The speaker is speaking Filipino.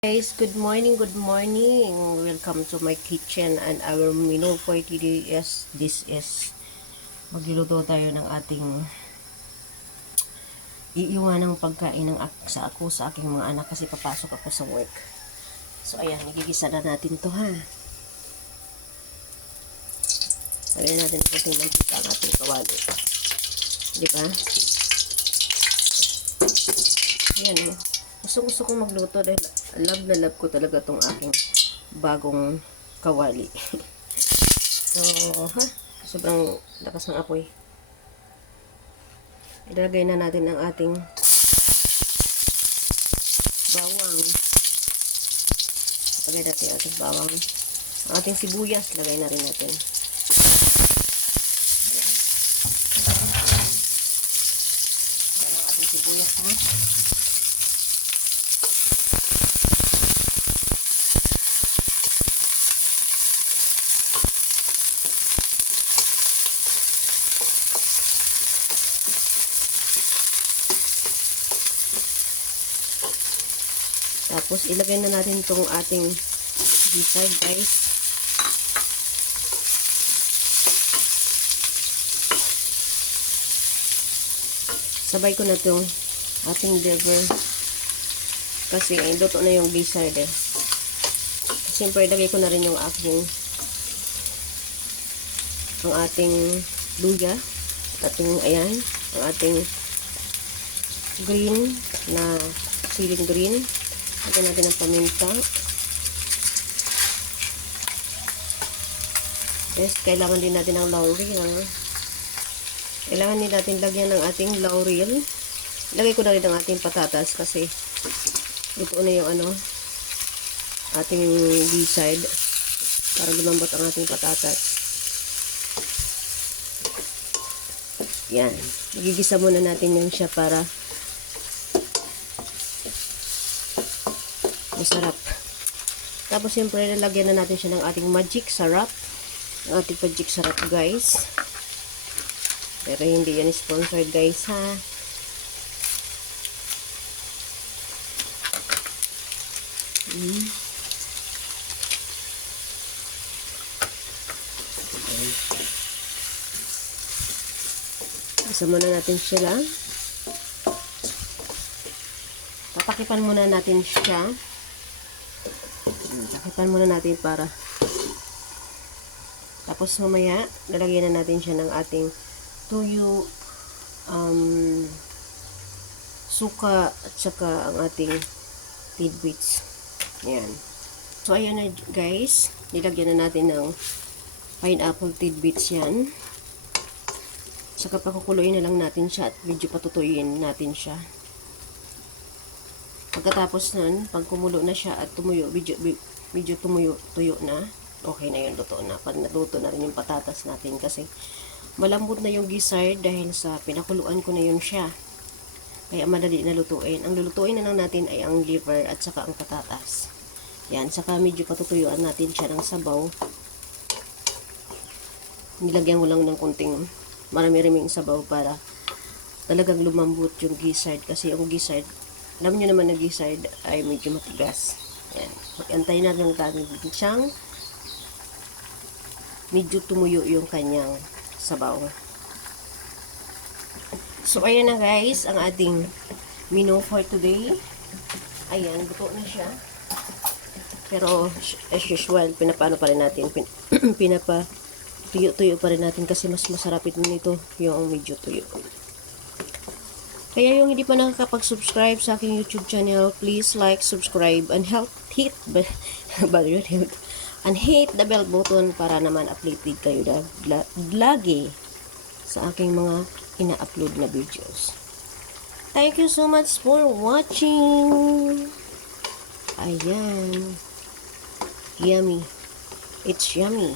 Guys, good morning, good morning. Welcome to my kitchen and our menu for today is magluluto tayo ng ating iiwanang pagkain sa aking mga anak kasi papasok ako sa work. So ayan, igigisa na natin to ha. Lagyan natin konting mantika ang ating kawali. Di ba? Ayan eh. Gusto kong magluto dahil love ko talaga tong aking bagong kawali. So, sobrang lakas ng apoy. Ilagay na natin ang ating bawang. Ilagay natin ang ating bawang. Ang ating sibuyas, lagay na rin natin. Ayan. Ayan ang ating sibuyas ha. Tapos, ilagay na natin itong ating gisag, guys. Sabay ko na itong ating liver. Kasi, luto na yung gisag, eh. Siyempre, ilagay ko na rin yung ang ating luya. Ayan, ang ating green na siling green. Lagyan natin ang paminta. Yes, kailangan din natin ng laurel. Kailangan din natin lagyan ng ating laurel. Ilagay ko na rin ang ating patatas kasi ito na yung ating B-side para lumambot ang ating patatas. Yan. Igigisa muna natin yung siya para masarap. Tapos siyempre lalagyan na natin siya ng ating magic sarap. Ang ating magic sarap, guys. Pero hindi yan sponsored, guys, ha. Isa muna natin siya lang. Tapakipan muna natin siya. Takipan muna natin para tapos mamaya lalagyan na natin siya ng ating tuyo, suka at saka ang ating tidbits. Ayan. So ayan na, guys, nilagyan na natin ng pineapple tidbits yan. Saka pakukuluin na lang natin siya at medyo patutuyuin natin siya. Pagkatapos nun, pag kumulo na siya at tumuyo, medyo tuyo na, okay na yung luto na. Pag naluto na rin yung patatas natin kasi malambot na yung gizzard dahil sa pinakuluan ko na yun siya. Kaya madali na lutuin. Ang lulutuin na lang natin ay ang liver at saka ang patatas. Yan, saka medyo patutuyuan natin siya ng sabaw. Nilagyan ko lang ng kunting marami-raming sabaw para talagang lumambot yung gizzard kasi yung gizzard, alam nyo naman na gizzard ay medyo matigas. Ayan. Mag-antay na lang tayo siyang medyo tumuyo yung kanyang sabaw. So, ayan na, guys, ang ating menu for today. Ayan, buto na siya. Pero, as usual, pinapano pa rin natin. Pinapa-tuyo-tuyo pa rin natin kasi mas masarap nito yung medyo tuyo. Kaya yung hindi pa nakakapag-subscribe sa aking YouTube channel, please like, subscribe, and hit the bell button para naman updated kayo lagi sa aking mga ina-upload na videos. Thank you so much for watching. Ayan. Yummy. It's yummy.